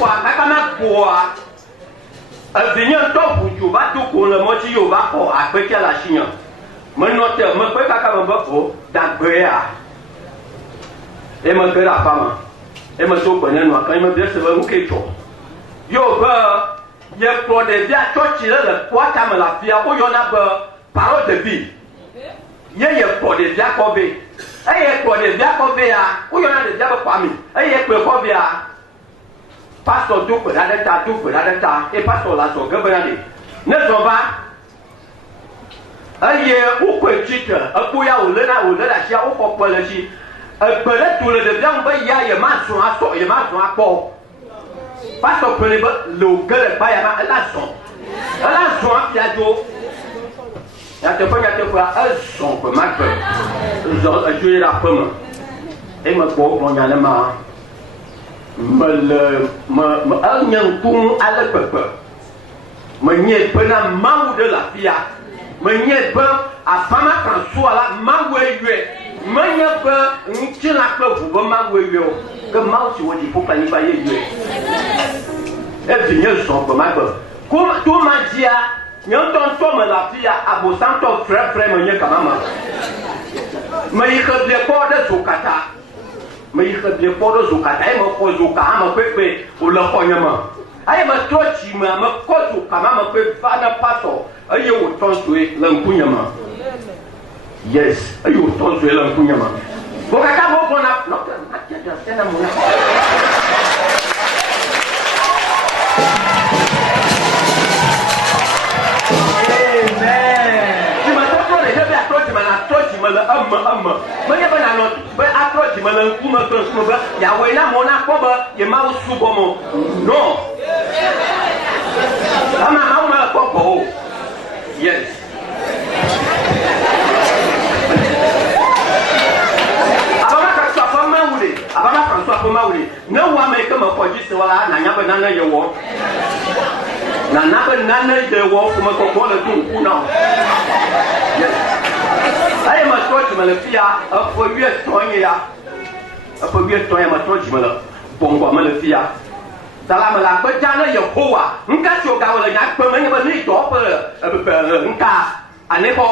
quoi, quand même quoi. Venir top pour tu vas tout pour le moitié, tu vas pour après qu'il y a la Chine. Maintenant, je me fais quand même beaucoup d'agréa. Et me fait la femme. Et me trouve bonne noix quand il me dit c'est vraiment quelque chose. Yo, il y a pour des biens, toi tu l'as le poids comme la fille, où il y en a parole de vie. Il y a pour des biens qu'on veut. Et il y a pour des biens qu'on veut, où il y en a des biens pour famille. Et il y a pour qu'on veut. Pasteur tout peut aller ta tout peut aller ta et pasteur la so gabani ne so ba aye ou ko titre apo ya o le la sia o ko po le si pele tout le bien ba ya ye ma so aso ye ma so apo pasteur pele ba le gele ba ya ma la so apia jo ya te fa son ko ma ko zo ajouer la pomme et me ko on ya le ma me alnyang tung ala pepe me nye pena mau de la fia me nye pe afama kan so ala mau ewe me nye pe nti la pe fu be mau ewe o que mau si wodi faut pas ni ba ye ewe e finir son pe ma pe comme tout ma dia nyon ton to me la fia abo santo frère me nye kamama me yike de ko de sukata me yike bien pour le zukata et me ko zukata me pepe ou le konyama aye me tochi me ko zukata me pepe fana paso aye o tonsué l'enkunyama yes aye o tonsué l'enkunyama bokaka mo bona no atia tena mona amma banya bana no ba approach malan kuma to so ba ya waina mona ko ba ye ma usu bomo no ama ma ko ko yes abama ka so fa ma wule na wa me ka ma ko ji se wala na nya ba na ye wo na ba na ye wo kuma ko ko le tu kuna yes aye ma tochi ma le fia afo wie tonya ma tochi ma le bongwa ma le fia sala ma la pe jana Yehowa nka choga wala nya pe ma nya ba ni to pe nka anepo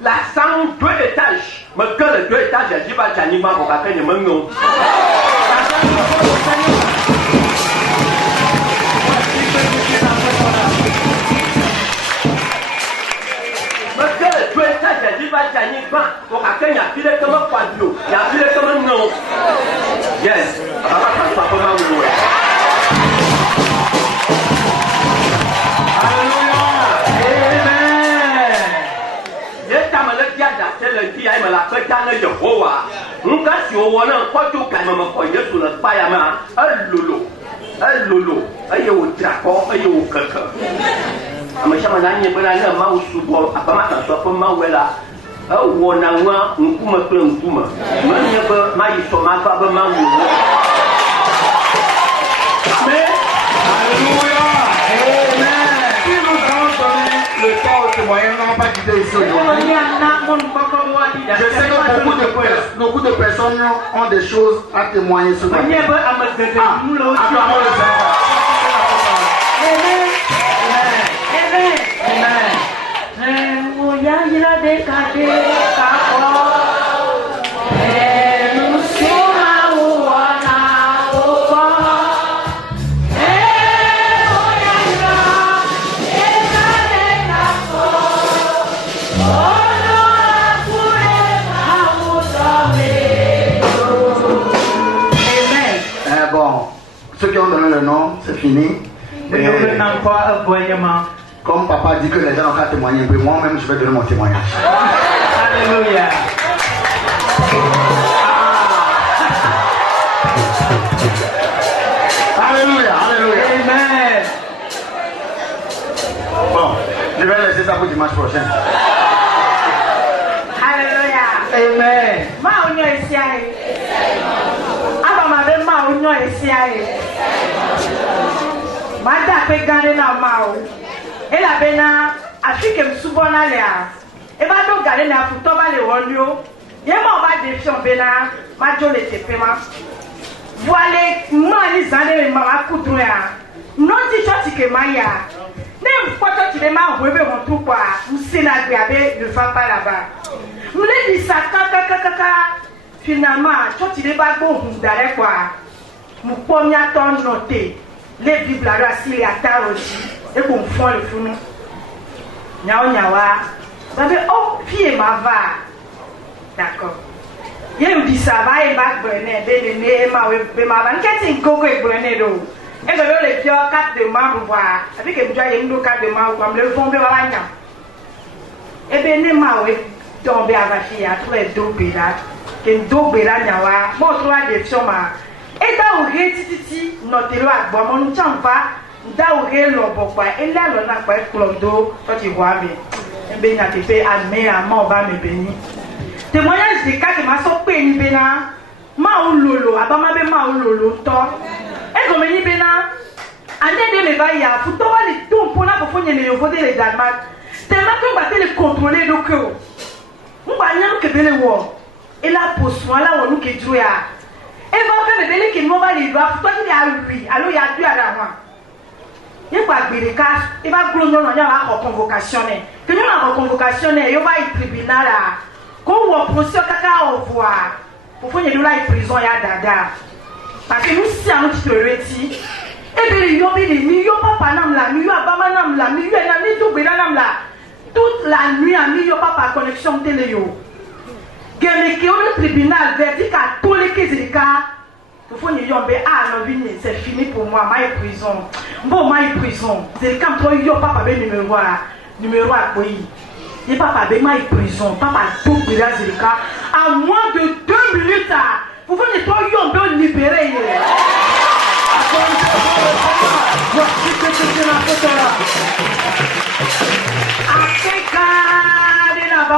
la sang 2 étages ma que le 2 étages ya jiba jani ma ko ka kenye mango yes, oh, na wa nkuma kule nkuma manya ba mai so ma fa ba ma wu mais alléluia amen si nous allons donner le temps aux témoignages on n'a pas quitté ici aujourd'hui je sais que beaucoup de personnes ont des choses à témoigner sur la vie acclamons le Seigneur il a décadé bon, ceux qui ont donné le nom, c'est fini. Comme papa dit que les gens ont qu'à témoigner, mais moi-même je vais donner mon témoignage. Alléluia. Alléluia, alléluia. Amen. Bon, je vais laisser ça pour dimanche prochain. Alléluia. Amen. Ma onyo esiaye. Aba ma be ma onyo esiaye. Ma da pe gane na ma o. Et la bena a fait que me souvent aller et va donc garder la photo va les rondio et moi va défier bena ma jo les tepema Voilà, moi, les années, ma coudrouille. Non, dis-tu que Maya. Même quand tu les m'as envoyé mon trou, quoi. C'est la gravée, ne va pas là-bas. Je me dis ça, finalement, quand tu les vas bon, vous allez quoi. Mon premier temps noté, les Bibles là, si les attardent aussi, et qu'on fond le fou. Nyao nyawa, oh, fille ma va. D'accord. Il me dit ça va et ma brené, béné, ma va. Qu'est-ce que c'est que brené d'eau? Et je veux les faire 4 de main pour voir. Avec que je dois y 4 de main pour le fond de la gagne. Et bien, les mains, tomber à ma fille, à tous les deux bélas. Qu'un deux bélas, nyawa. Bon, trois des filles, et dans le ré, titi, notre loi, bon, mon chien va, dans le ré, l'on peut pas, et là, l'on a pas de clodo, toi tu vois, mais, et bien, tu fais admettre à moi, on va me bénir. Témoignage de cas qui m'a sauté, ni bénin, ma ou lolo, à ma bé, ma ou lolo, toi, et comme ni bénin, année de me va y a, faut toi, les tout, pour la pour faire les voter les Danemark, tellement qu'on va les contrôler, donc, on va rien que de les voir, et là, pour soi, là, on nous qui joue à. Et va faire les qui m'ont validé, toi qui as lui, alors il y a deux à la main. Il va bien cas, il va glonner, il va convocation. Que nous avons convocation, il va être tribunal là. Quand on procès caca au revoir, pour faire une prison, il y a dada. Parce que nous sommes un petit peu rétis. Et bien, il y a des millions papa nam la, millions abama nam la, millions nami tout bénam la. Toute la nuit, à millions papa connexion télé yo. Que le tribunal verdict à tous les cas, il faut que c'est fini pour moi, ma prison. Bon, ma prison. C'est quand toi, il papa numéro à quoi il papa ma prison. Papa tout à moins de 2 minutes. Vous voyez, toi, il peut libérer.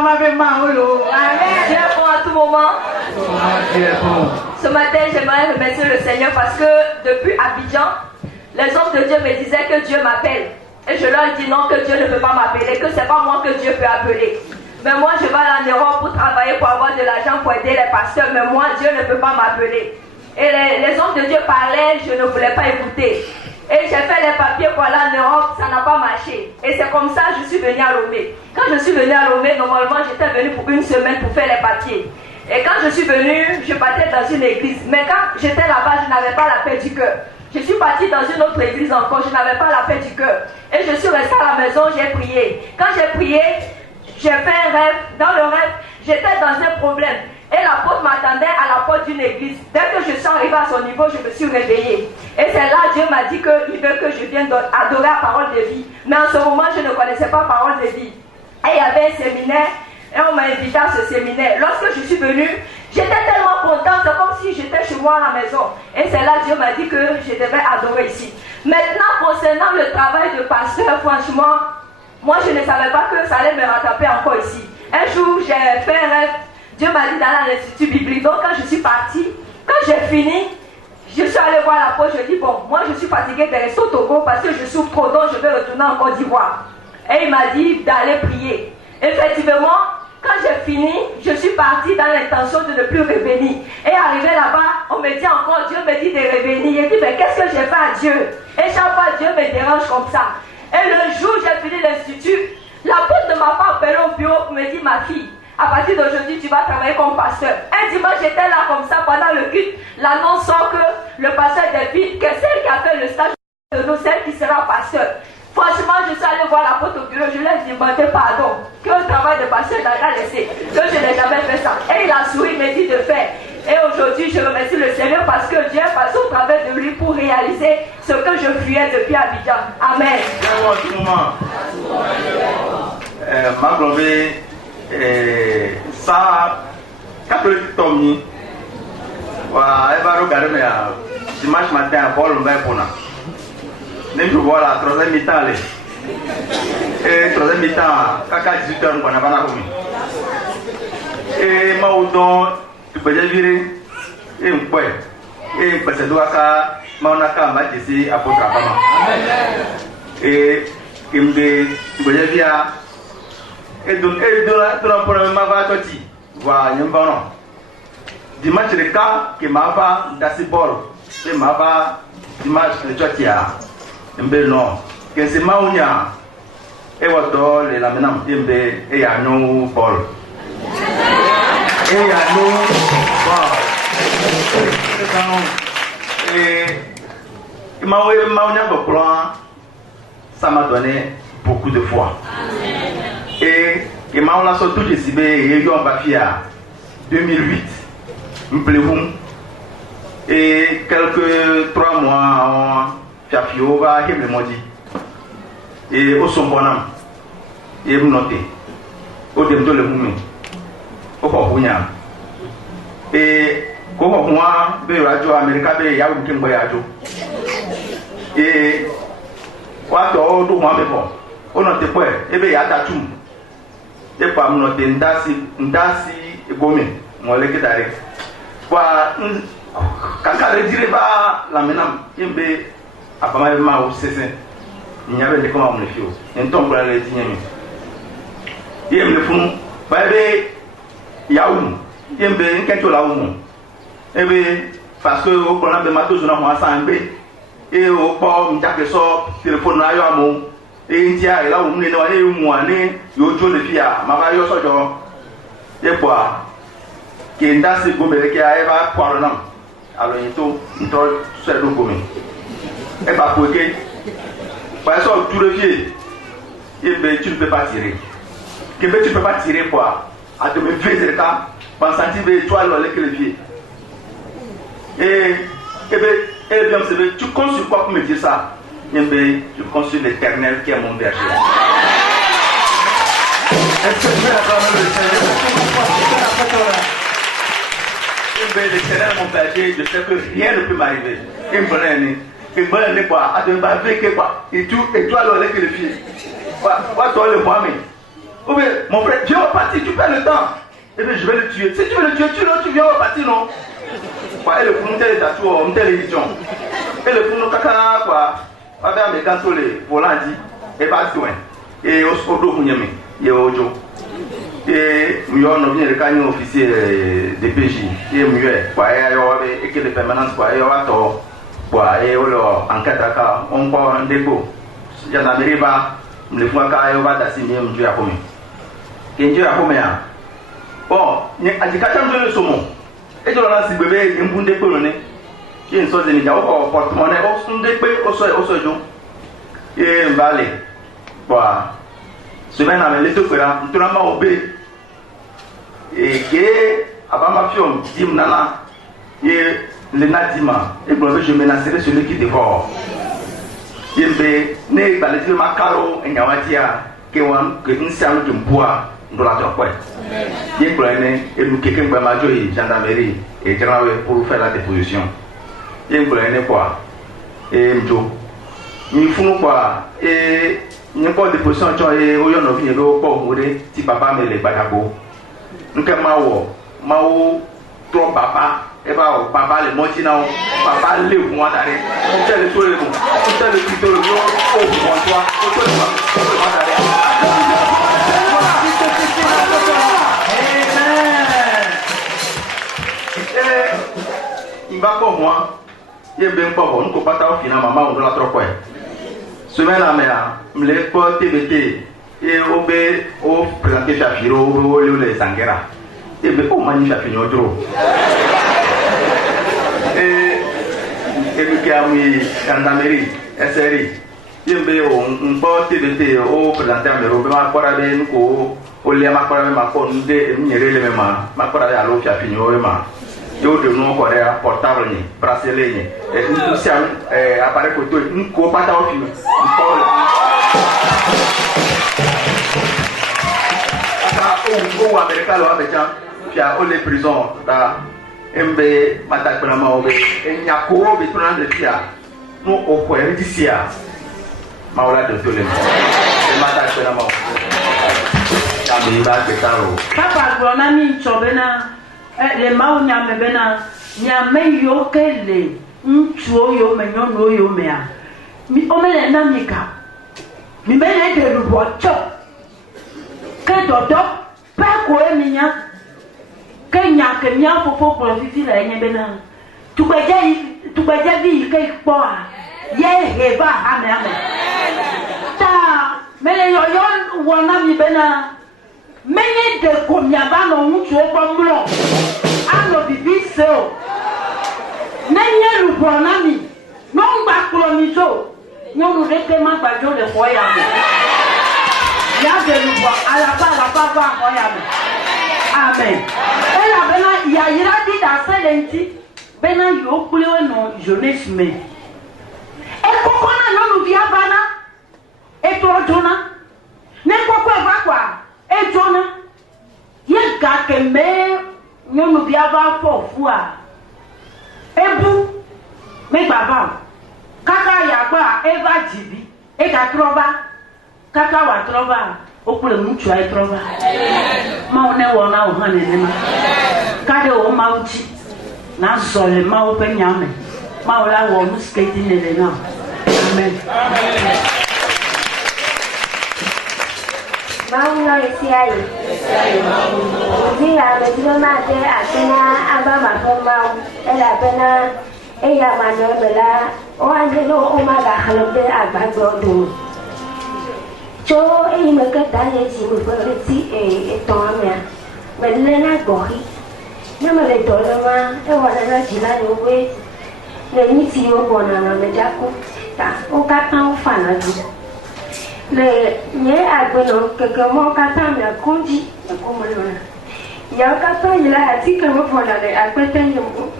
Dieu est bon à tout moment. Ce matin, j'aimerais remercier le Seigneur parce que depuis Abidjan, les hommes de Dieu me disaient que Dieu m'appelle. Et je leur dis non, que Dieu ne peut pas m'appeler, que c'est pas moi que Dieu peut appeler. Mais moi, je vais aller en Europe pour travailler, pour avoir de l'argent, pour aider les pasteurs. Mais moi, Dieu ne peut pas m'appeler. Et les hommes de Dieu parlaient, je ne voulais pas écouter. Et j'ai fait les papiers pour aller en Europe, ça n'a pas marché. Et c'est comme ça que je suis venue à Lomé. Quand je suis venue à Lomé, normalement j'étais venue pour 1 semaine pour faire les papiers. Et quand je suis venue, je partais dans une église. Mais quand j'étais là-bas, je n'avais pas la paix du cœur. Je suis partie dans une autre église encore, je n'avais pas la paix du cœur. Et je suis restée à la maison, j'ai prié. Quand j'ai prié, j'ai fait un rêve. Dans le rêve, j'étais dans un problème. Et l'apôtre m'attendait à la porte d'une église. Dès que je suis arrivée à son niveau, je me suis réveillée. Et c'est là Dieu m'a dit qu'il veut que je vienne adorer la parole de vie. Mais en ce moment, je ne connaissais pas parole de vie. Et il y avait un séminaire, et on m'a invité à ce séminaire. Lorsque je suis venue, j'étais tellement contente, c'est comme si j'étais chez moi à la maison. Et c'est là Dieu m'a dit que je devais adorer ici. Maintenant, concernant le travail de pasteur, franchement, moi je ne savais pas que ça allait me rattraper encore ici. Un jour, j'ai fait un rêve. Dieu m'a dit d'aller à l'institut biblique. Donc quand je suis partie, quand j'ai fini, je suis allée voir la poste. Je dis bon, moi je suis fatiguée de rester au Togo parce que je souffre trop, donc je vais retourner en Côte d'Ivoire. Et il m'a dit d'aller prier. Effectivement, quand j'ai fini, je suis partie dans l'intention de ne plus revenir. Et arrivé là-bas, on me dit encore, Dieu me dit de revenir. Je dis mais qu'est-ce que j'ai fait à Dieu? Et chaque fois Dieu me dérange comme ça. Et le jour où j'ai fini l'institut, l'apôtre ne m'a pas appelé au bureau pour me dire ma fille, à partir d'aujourd'hui, tu vas travailler comme pasteur. Un dimanche, j'étais là comme ça pendant le culte. L'annonce sort que le pasteur David, que celle qui a fait le stage de nous, celle qui sera pasteur. Franchement, je suis allée voir l'apôtre au bureau. Je lui ai demandé pardon. Que le travail de pasteur n'a laissé. Que je n'ai jamais fait ça. Et il a souri, il m'a dit de faire. Et aujourd'hui, je remercie le Seigneur parce que Dieu est passé au travers de lui pour réaliser ce que je fuyais depuis Abidjan. Amen. Ça, quand le Tommy, elle va regarder dimanche matin à Paul Mbepona. Même je vois la troisième mi-temps. Et troisième mi-temps, caca 18h, on n'a pas la commis. Et Maoudon, tu peux dire, et un point. Et parce que Douaka, Maonaka m'a dit à votre maman. Et il me dit, tu peux dire, et donc, pour le Mavati, voilà, il y a un ballon. dimanche le cas que m'a va d'asibol et m'a va dimanche le chotia mbe non que c'est maounia et wato le la menam mbe et ya no bol et ya no bol et maounia ko plan ça m'a donné beaucoup de foi et maounia so tout ici be et yo bafia 2008 m'plaît-vous et quelques 3 mois Fiafio va me modi et au son bonhomme et vous notez au début le mouvement au Kohunya et comment moi be radio America be ya vous kimbo ya jo et quoi to do moi be bon on note quoi et be ya tatu et pas me noter ndasi gomi mo le kedare quoi kaka le dire ba la menam imbe apama ma o sese nyabe de koma mo fio enton pour le tinyami yem le funu ba be yawu yembe nketo la wu ebe parce que o kona be ma to zona mo asan be e o po mjake so téléphone na yo amo e ntia ila wu ne no e mu ani yo jo le fia ma ba yo sojo e kwa ke ndasi gomere ke aeba kwaro nam alors il to c'est donc comme et pas pour que par exemple tout le pied et ben tu ne peux pas tirer que ben tu peux pas tirer quoi à te me faire le cas pensant que tu as le pied et bien c'est tu comptes sur quoi pour me dire ça et ben je compte sur l'Éternel qui est mon berger. Est-ce que tu veux acclamer le Seigneur? L'Éternel mon berger, je sais que rien ne peut m'arriver. Il me donne quoi? À te baver quoi? Et toi alors que le pied. Quoi toi le moi mais mon frère, Dieu va partir, tu perds le temps. Et bien je vais le tuer. Si tu veux le tuer, tu viens au partir non? Quoi et le fou tel tatu on tel édition. Et le fou kaka quoi? Avec mes cantos les volants dit et pas loin. Et au scodo kunyeme, et au jo. Et nous avons bien le camion officier de PJ et mieux quoi et que les permanences quoi et wato quoi et enquête à on prend un dépôt gendarmerie va le fois ka et va d'assigner Dieu à combien et Dieu à combien bon ni adikatam de le somo et je lance bébé un bon dépôt non qui une sorte de média au porte-monnaie au son dépôt au sojo et vale quoi semaine avec les deux là tout le monde obéit et que abama fiom dim nana et le nadima et pour je menacerai celui qui dévore yembe ne balezi makaro enyawatia que wan que insalo de bois dans la droite et pour ne et nous quelqu'un va majo et gendarmerie et gendarmerie pour faire la déposition et pour ne quoi et mjo ni funu quoi et ni pas déposition et oyo no vini lo po mure ti papa me le badabo nke mawo trop papa et ba papa le moti na papa le fún wa dare on tell to le fún on tell le to le o fún toi o to le wa dare il va pour moi il ben pas bon ko pata au final maman on la trop quoi semaine la mère me le pas TBT et au présenter Chafiro au les Sangera et bien au magnifique Chafino trop et nous qui avons gendarmerie SRI et bien on pas TBT au présenter mais au ma quoi ben ko au les ma quoi ma ko ndé nyere le ma quoi à l'eau Chafino ma yo de nous Coréa portable ni bracelet ni et nous aussi appareil photo nous ko pata au film ou américain là avec Pia ou les prisons là MB matak na maobe et nyako be tona de Pia nous au quoi d'ici à maola de tolé et matak na maobe tambi ba ke taro papa gona mi chobena le mau nyame bena nyame yo kele nchuo yo menyo no yo mea mi omele na mika mi mele de rubocho ke dodo pa ko eminya Kenya Kenya popo pour vivre la nyebena. Tu peux dire quelque part. Ye va amen. Ta mais yo wana mi bena. Menye de combien va no mutu okomlo. Ano bibi so. Nenye lu bonami. Non ba klomizo. Non rete ma bajo le foya. Ya de lu bo ala ba foya. Amen. Et la bena ya ira di da selenti. Bena yo kulewe no jeunesse me. E kokona no lu via bana. E to jona. Ne kokwe ba kwa. E jona. Ye ga kembe nyonu via ba fo fua. Ebu me baba. Kaka ya gba eva jibi. E ga trova. Kaka wa trova. Okule mutu ai trova. Ma one wona o hane ne ma. Kade o ma uchi. Na zole ma o pe nyame. Ma o la wo musketi ne le na. Amen. Mau isi ayi. Ozi ya medilo ma de atena aba ma ko mau. Ela bena eya ma no bela. O anje no o ma ga halobe agbagbo do. Cho eyi me ke ta ye si mo fere ti to amia. Medile na gori. Na ma le to le ma e wa na jila ni we. Le ni ti o bona na me jako. Ta o ka tan fa na du. Le nye agbono keke mo kata me konji e ko mo lona ya kata ila ati ke mo fola le agbete nyugo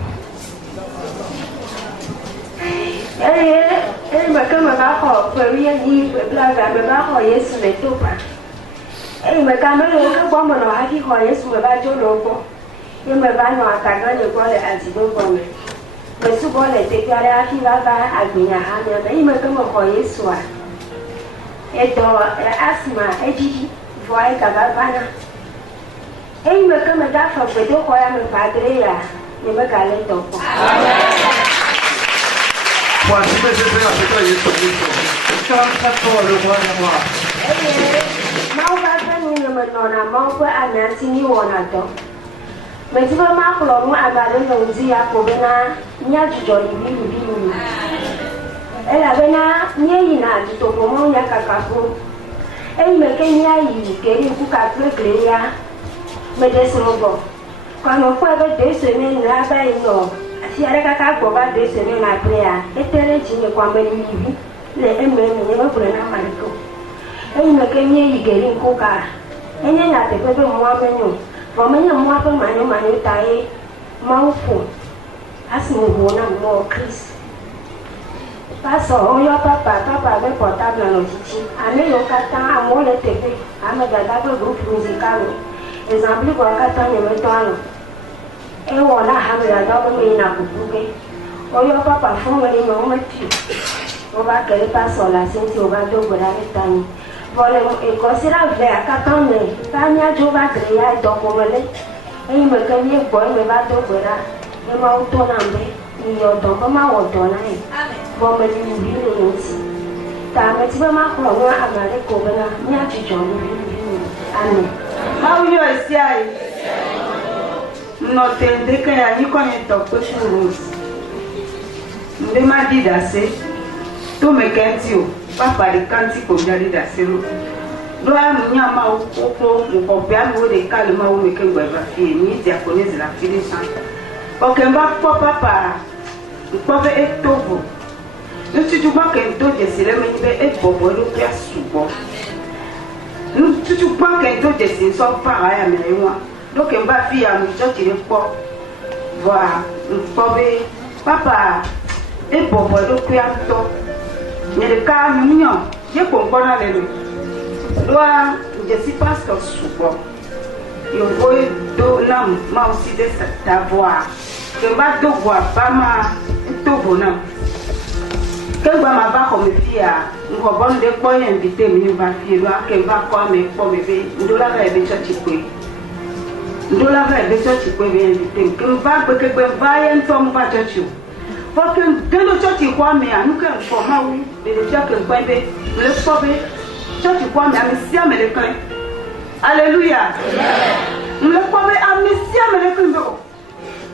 ma kama ba ko peri ni bla bla ba ko Yesu le topa ma kama le ko mo no haki ko Yesu ba jo lo ko me ba no ataga le ko le anti do ko me su bo le te kare aki ba agbinya ha me ma kama ko Yesu a edo asma ejiji voai kababana ei me kama da fa bedo ko ya me padre ya me ba gale to ko Kwa sibe se pena peta Yesu Kristo. Chanta kwa le mwana mwa. Mau ba tanu ne me nona mau ko ananti ni wona to. Me ti ba ma klo mu abale no nzi ya ko bena nya jujo ni bi. Ela bena nye ina to mo ya kakafu. Ei me ke nya yi ke ri ku ka kle ya. Me de srogo. Kwano kwa be de se ne na ba ino. Si ara ka go ba de se ne na prayer. Etere ji ne kwa be ni le emme ne ba bure na mariko. Ei me ke nye yi ke ri ku ka. Enye ya te pe mo amenyo. Bo me nya mo afa manyo tai. Maufu. Asimo ho na mo Chris. Paso oyo papa me portable no chichi. Ame yo kata amole tepe. Ame gada ko group musical. Exemple ko kata ne me toano. E wona ha me gada ko me na kubuke. Oyo papa fun me no me ti. O ba kele paso la senti o ba do gora tani. Vole e considera ve akata ne. Tanya jo ba kreya do ko mele. E me ke ni boy me ba do gora. E ma uto na mbe. Iyo do ko ma wo do na e. Amen. Bome ni bi no nti ta me ti ba ma ko no amare ko bena ni achijo ni ani Mau yo isi ai no tende ke ya ni ko ni to ko shuru nde ma di da se to me kenti o papa di kanti ko ja di da se lo do a mu nya ma o ko mu ko bia mi wo de kale ma wo me ke gba ba fi ni diaconese la fili san o ke mba po papa ko be etobo nous tu vois que d'autres c'est le même et bobo le qui a souvent nous tu vois que d'autres c'est sont pareil à moi donc on va faire un truc qui est pas voilà papa et bobo le qui a tout mais le cas mignon je comprends avec lui doit je suis pas que souvent il faut do l'homme moi aussi de savoir que va devoir pas ma tout bonhomme que ma va comme fille on va de quoi inviter me va fille là que va quoi me pour me ver ndola va be church ko ndola va be church ko be inviter que va que va en tom va church parce que dans le church quoi mais nous que pour ma oui de le church que quoi be le sauver church quoi mais si américain alléluia me le quoi mais amnesia me le clé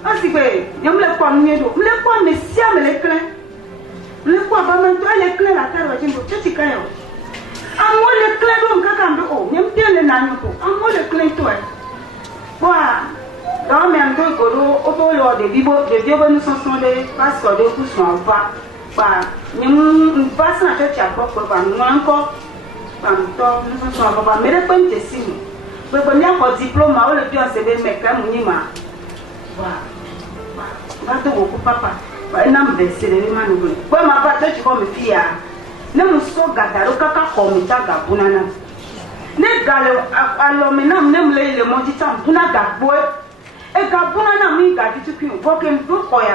ainsi que je me le quoi miedo me le quoi amnesia me le clé le quoi ba man to le clé la terre wajin do tati kayo amo le clé do ngaka mbe o nyem tie le na nyoko amo le clé to e wa dans même de goro auto lo de bibo de dieu nous sont des parce que de coup sont pas ba nyem passe na tati akoko ba nwanko ba to nous sont pas mais le pente sinu be ko nya ko diplôme o le bio se be me ka munima wa ba to ko papa ba na mbe se le ma no ba ma ba to ko me fia ne mu so gadaro kaka ko mi ta ga bunana ne gale alo me na ne mle le mo ti ta buna ga bo e ga bunana mi ga ti tu ki o ko ke ndo ko ya